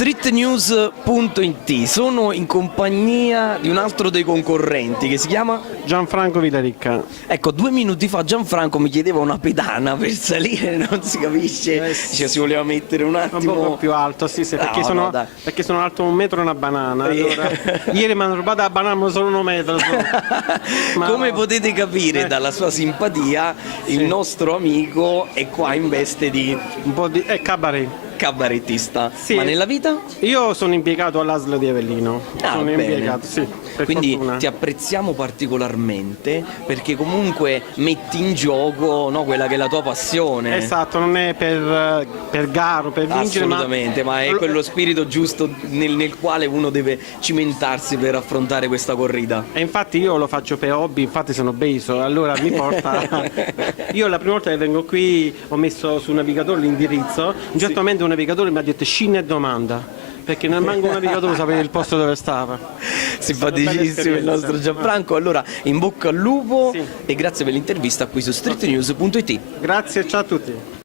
Streetnews.it, sono in compagnia di un altro dei concorrenti che si chiama Gianfranco Vitaricca. Ecco, 2 minuti fa Gianfranco mi chiedeva una pedana per salire, non si capisce, cioè, si voleva mettere un Un attimo po' più alto, sì, perché, No, no, dai. perché sono alto 1 metro e una banana. Allora, ieri mi hanno rubato la banana, ma solo 1 metro. Ma Come no. potete capire dalla sua simpatia, il nostro amico è qua in veste di Un po' di cabaret. cabarettista. Sì. Ma nella vita? Io sono impiegato all'ASL di Avellino. Ah, sono bene. impiegato, sì. Per Quindi fortuna. ti apprezziamo particolarmente perché comunque metti in gioco, no, quella che è la tua passione. Esatto, non è per garo, per vincere, Assolutamente, ma è quello spirito giusto nel quale uno deve cimentarsi per affrontare questa corrida. E infatti io lo faccio per hobby, infatti sono obeso, allora mi porta. Io la prima volta che vengo qui ho messo sul navigatore l'indirizzo, un certo momento un navigatore mi ha detto scina e domanda, perché non manco un navigatore sapeva il posto dove stava. Simpaticissimo il nostro Gianfranco. Allora, in bocca al lupo Sì. e grazie per l'intervista qui su streetnews.it. Grazie, ciao a tutti.